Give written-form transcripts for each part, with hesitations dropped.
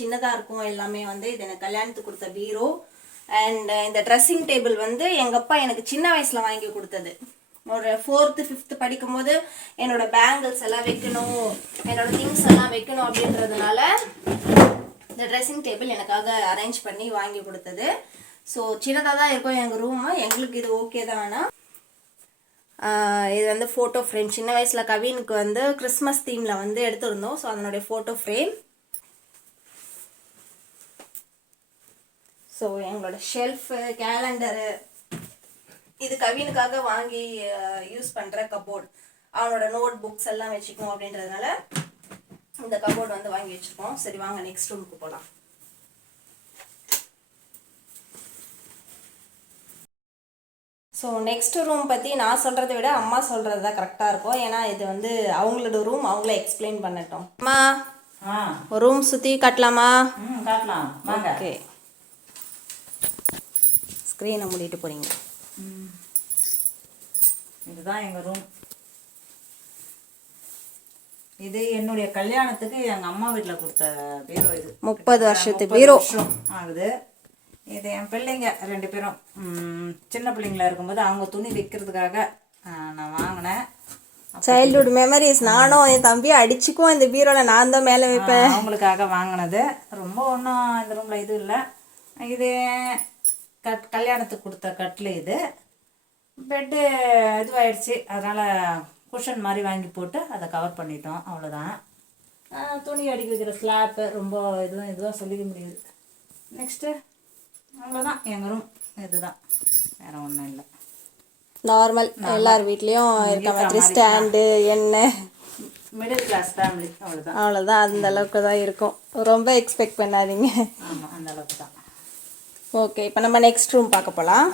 சின்னதாக இருக்கும் எல்லாமே வந்து இது எனக்கு கல்யாணத்துக்கு கொடுத்த பீரோ. அண்ட் இந்த ட்ரெஸ்ஸிங் டேபிள் வந்து எங்கள் அப்பா எனக்கு சின்ன வயசில் வாங்கி கொடுத்தது. ஒரு 4th 5th படிக்கும்போது என்னோட பேங்கிள்ஸ் எல்லாம் வைக்கணும், என்னோட திங்ஸ் எல்லாம் வைக்கணும் அப்படின்றதுனால இந்த ட்ரெஸ்ஸிங் டேபிள் எனக்காக அரேஞ்ச் பண்ணி வாங்கி கொடுத்தது. ஸோ சின்னதாக தான் இருக்கும் எங்கள் ரூமு. எங்களுக்கு இது ஓகே தான். ஆனால் இது வந்து ஃபோட்டோ ஃப்ரேம். சின்ன வயசில் கவினுக்கு வந்து கிறிஸ்மஸ் தீமில் வந்து எடுத்துருந்தோம். ஸோ அதனுடைய ஃபோட்டோ ஃப்ரேம். ஸோ எங்களோட ஷெல்ஃபு, கேலண்டரு, இது கவினுக்காக வாங்கி யூஸ் பண்ணுற கபோர்டு. அவனோட நோட் புக்ஸ் எல்லாம் வச்சுக்கணும் அப்படின்றதுனால இந்த கபோர்டு வந்து வாங்கி வச்சுருக்கோம். சரி வாங்க நெக்ஸ்ட் ரூமுக்கு போகலாம். ஸோ நெக்ஸ்ட் ரூம் பற்றி நான் சொல்கிறத விட அம்மா சொல்கிறது தான் கரெக்டாக இருக்கும். ஏன்னா இது வந்து அவங்களோட ரூம், அவங்களே எக்ஸ்பிளைன் பண்ணட்டும். அம்மா ரூம் சுற்றி காட்டலாமா? காட்டலாம். ஓகே, ஸ்க்ரீனை மூடிட்டு போகிறீங்க. இதுதான் எங்கள் ரூம். இது என்னுடைய கல்யாணத்துக்கு எங்கள் அம்மா வீட்டில் கொடுத்த பீரோ. இது 30 வருஷத்து பீரோ ஆகுது. இது என் பிள்ளைங்க 2 பேரும் சின்ன பிள்ளைங்களா இருக்கும்போது அவங்க துணி வைக்கிறதுக்காக நான் வாங்கினேன். Childhood memories. நானும் என் தம்பி அடிச்சுக்குவோம் இந்த பீரோவில். நான் தான் மேலே வைப்பேன். அவங்களுக்காக வாங்கினது. ரொம்ப ஒன்றும் இந்த ரூமில் இது இல்லை. இது கல்யாணத்துக்கு கொடுத்த கட்டில். இது பெட்டு இதுவாகிடுச்சு, அதனால் குஷன் மாதிரி வாங்கி போட்டு அதை கவர் பண்ணிட்டோம். அவ்வளோதான். துணி அடிக்க வைக்கிற ஸ்லாப்பு ரொம்ப இதுதான் சொல்லிக்க முடியுது. நெக்ஸ்ட்டு அவ்வளோதான் எங்கள் ரூம். இதுதான், வேறு ஒன்றும் இல்லை. நார்மல் எல்லார் வீட்லேயும் இருக்க மாதிரி ஸ்டாண்டு, எண்ணெய், மிடில் கிளாஸ் ஃபேமிலி. அவ்வளோதான். அந்த அளவுக்கு தான் இருக்கும். ரொம்ப எக்ஸ்பெக்ட் பண்ணாதீங்க. ஆமாம், அந்த அளவுக்கு தான். ஓகே, இப்போ நம்ம நெக்ஸ்ட் ரூம் பார்க்க போகலாம்.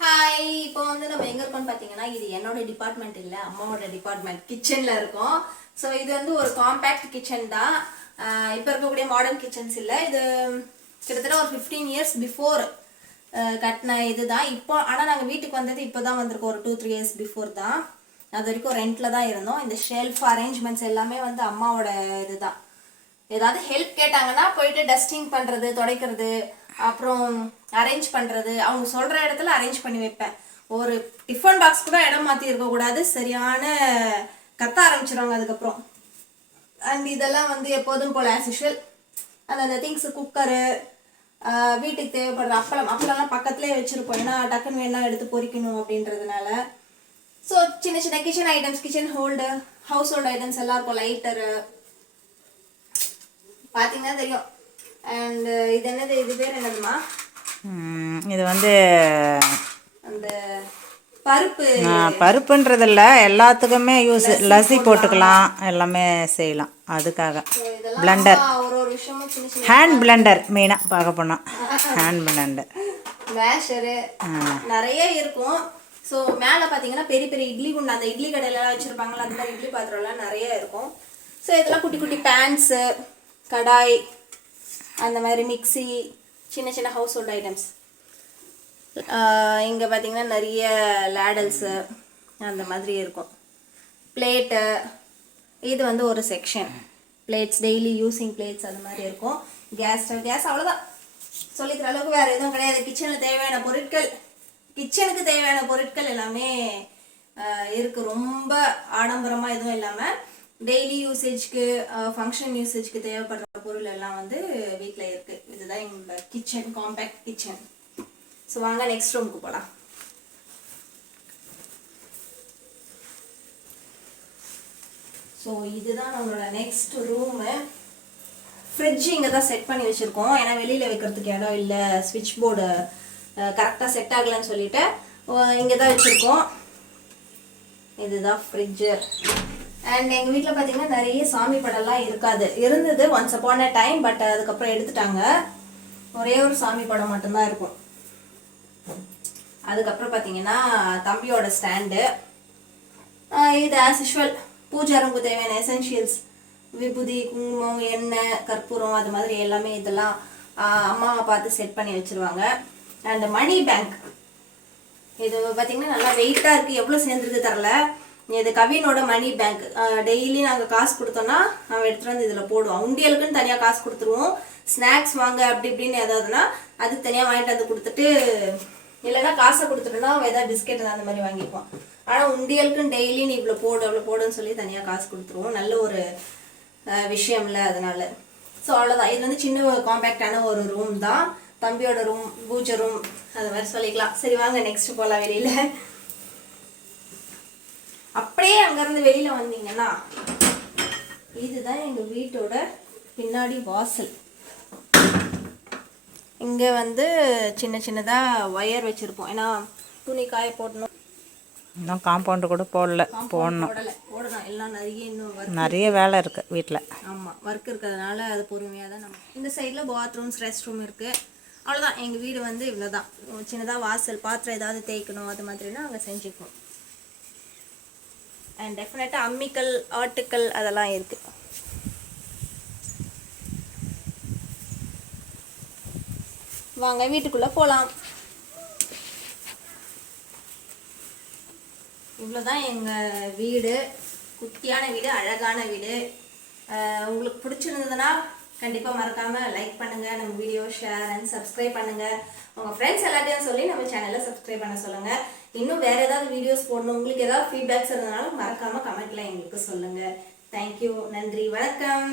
ஹாய், இப்போ வந்து நம்ம எங்கே இருக்கோம்னு பார்த்தீங்கன்னா, இது என்னோட டிபார்ட்மெண்ட் இல்லை, அம்மாவோட டிபார்ட்மெண்ட். கிச்சனில் இருக்கும். ஸோ இது வந்து ஒரு காம்பேக்ட் கிச்சன் தான். இப்போ இருக்கக்கூடிய மாடர்ன் கிச்சன்ஸ் இல்லை. இது கிட்டத்தட்ட ஒரு 15 இயர்ஸ் பிஃபோர் கட்டின இது தான் இப்போ. ஆனால் நாங்கள் வீட்டுக்கு வந்தது இப்போ தான் வந்திருக்கோம். ஒரு 2-3 இயர்ஸ் பிஃபோர் தான். அது வரைக்கும் ரெண்டில் தான் இருந்தோம். இந்த ஷெல்ஃப் அரேஞ்ச்மெண்ட்ஸ் எல்லாமே வந்து அம்மாவோட இது தான். ஏதாவது ஹெல்ப் கேட்டாங்கன்னா போயிட்டு டஸ்டிங் பண்ணுறது, துடைக்கிறது, அப்புறம் அரேஞ்ச் பண்ணுறது, அவங்க சொல்கிற இடத்துல அரேஞ்ச் பண்ணி வைப்பேன். ஒரு டிஃபன் பாக்ஸ் கூட இடம் மாற்றி இருக்கக்கூடாது, சரியான கத்த ஆரம்பிச்சிடுவாங்க அதுக்கப்புறம். அண்ட் இதெல்லாம் வந்து எப்போதும் போல் ஆஸ் யூஷுவல் அந்த திங்ஸு, குக்கரு, வீட்டுக்கு தேவைப்படுற அப்பளம்லாம் பக்கத்துலேயே வச்சுருப்போம். ஏன்னா டக்குன்னு வேணா எடுத்து பொரிக்கணும் அப்படின்றதுனால. ஸோ சின்ன சின்ன kitchen items, kitchen hold, house hold items எல்லாம் இருக்கும். லைட்டரு பார்த்தீங்கன்னா தெரியும். அண்ட் இது என்னது, இது பேர் என்னதுமா? இது வந்து அந்த பருப்புன்றது இல்லை, எல்லாத்துக்குமே யூஸ். லஸ்ஸி போட்டுக்கலாம், எல்லாமே செய்யலாம். அதுக்காக பிளண்டர், ஹேண்ட் பிளண்டர் மெயினாக பார்க்க போனால் ஹேண்ட் பிளண்டர், மேஷரு நிறைய இருக்கும். ஸோ மேலே பார்த்தீங்கன்னா பெரிய பெரிய இட்லி குண்டு, அந்த இட்லி கடையிலலாம் வச்சுருப்பாங்களா, அந்த மாதிரி இட்லி பாத்திரம்லாம் நிறைய இருக்கும். ஸோ இதெல்லாம் குட்டி குட்டி பேன்ஸு, கடாய், அந்த மாதிரி மிக்சி, சின்ன சின்ன ஹவுஸ் ஹோல்ட் ஐட்டம்ஸ். இங்கே பார்த்தீங்கன்னா நிறைய லேடல்ஸு அந்த மாதிரி இருக்கும். பிளேட்டு, இது வந்து ஒரு section. Plates, daily using plates அந்த மாதிரி இருக்கும். கேஸ் அவ்வளோதான். சொல்லிக்கிற அளவுக்கு வேறு எதுவும் கிடையாது. கிச்சனுக்கு தேவையான பொருட்கள் எல்லாமே இருக்குது. ரொம்ப ஆடம்பரமாக எதுவும் இல்லாமல் டெய்லி யூசேஜ்க்கு, ஃபங்க்ஷன் யூசேஜ்க்கு தேவைப்படுற பொருள் எல்லாம் வந்து வீட்டில் இருக்குது. இதுதான் எங்களோட கிச்சன், காம்பேக்ட் கிச்சன். ஸோ வாங்க நெக்ஸ்ட் ரூமுக்கு போகலாம். ஸோ இதுதான் நம்மளோட நெக்ஸ்ட் ரூமு. ஃப்ரிட்ஜ் இங்கே தான் செட் பண்ணி வச்சுருக்கோம். ஏன்னா வெளியில் வைக்கிறதுக்கு இடம் இல்லை, ஸ்விட்ச் போர்டு கரெக்டாக செட் ஆகலைன்னு சொல்லிட்டு இங்கே தான் வச்சுருக்கோம். இதுதான் ஃப்ரிட்ஜு. அண்ட் எங்கள் வீட்டில் பார்த்தீங்கன்னா நிறைய சாமி படம்லாம் இருந்தது once upon a time. But அதுக்கப்புறம் எடுத்துட்டாங்க. ஒரே ஒரு சாமி படம் மட்டும்தான் இருக்கும். அதுக்கப்புறம் பார்த்தீங்கன்னா தம்பியோட ஸ்டாண்டு. இது ஆஸ் யூஷுவல் பூஜை ரூமுக்கு தேவையான எசென்ஷியல்ஸ், விபூதி, குங்குமம், எண்ணெய், கற்பூரம், அது மாதிரி எல்லாமே இதெல்லாம் அம்மாவை பார்த்து செட் பண்ணி வச்சுருவாங்க. அண்ட் மணி பேங்க், இது பார்த்தீங்கன்னா நல்லா வெயிட்டாக இருக்குது. எவ்வளோ சேர்ந்துருக்கு தரல. இது கவினோட மணி பேங்க். டெய்லி நாங்கள் காசு கொடுத்தோம்னா அவன் எடுத்துகிட்டு வந்து இதில் போடுவோம். உண்டியலுக்குன்னு தனியாக காசு கொடுத்துருவோம். ஸ்நாக்ஸ் வாங்க அப்படி இப்படின்னு ஏதாவதுன்னா அதுக்கு தனியாக வாங்கிட்டு வந்து கொடுத்துட்டு, இல்லைன்னா காசை கொடுத்துட்டோன்னா அவன் ஏதாவது பிஸ்கெட் அந்த மாதிரி வாங்கிக்குவான். ஆனால் உண்டியலுக்குன்னு டெய்லி நீ இவ்வளோ போடு அவ்வளோ போடுன்னு சொல்லி தனியாக காசு கொடுத்துருவோம். நல்ல ஒரு விஷயம் இல்லை அதனால. ஸோ அவ்வளோதான். இது வந்து சின்ன காம்பேக்டான ஒரு ரூம் தான், தம்பியோட ரூம், பூஜை ரூம் அது மாதிரி சொல்லிக்கலாம். சரி வாங்க நெக்ஸ்ட் போகலாம் வெளியில். அப்படியே அங்கேருந்து வெளியில் வந்தீங்கன்னா இதுதான் எங்கள் வீட்டோட பின்னாடி வாசல். இங்கே வந்து சின்ன சின்னதாக ஒயர் வச்சுருப்போம், ஏன்னா துணி காய போடணும். இன்னும் காம்பவுண்டு கூட போடல, போடணும். போடணும் எல்லாம் நிறைய வேலை இருக்குது வீட்டில். ஆமாம், ஒர்க் இருக்கிறதுனால அது பொறுமையாக தான் நம்ம. இந்த சைடில் பாத்ரூம்ஸ், ரெஸ்ட் ரூம் இருக்குது. அவ்வளோதான். எங்கள் வீடு வந்து இவ்வளோதான். சின்னதாக வாசல், பாத்திரம் ஏதாவது தேய்க்கணும் அது மாதிரினா அங்கே செஞ்சுக்குவோம். அண்ட் டெஃபினட்டாக அம்மிக்கல், ஆட்டுக்கல் அதெல்லாம் இருக்குது. வாங்க வீட்டுக்குள்ளே போகலாம். இவ்வளோதான் எங்கள் வீடு. குட்டியான வீடு, அழகான வீடு. உங்களுக்கு பிடிச்சிருந்ததுன்னா கண்டிப்பாக மறக்காமல் லைக் பண்ணுங்கள், நம்ம வீடியோ ஷேர் அண்ட் சப்ஸ்கிரைப் பண்ணுங்கள். உங்கள் ஃப்ரெண்ட்ஸ் எல்லாத்தையும் சொல்லி நம்ம சேனலை சப்ஸ்கிரைப் பண்ண சொல்லுங்கள். இன்னும் வேறு ஏதாவது வீடியோஸ் போடணும், உங்களுக்கு ஏதாவது ஃபீட்பேக்ஸ் இருந்ததுனாலும் மறக்காமல் கமெண்ட்டில் எங்களுக்கு சொல்லுங்கள். தேங்க்யூ, நன்றி, வணக்கம்.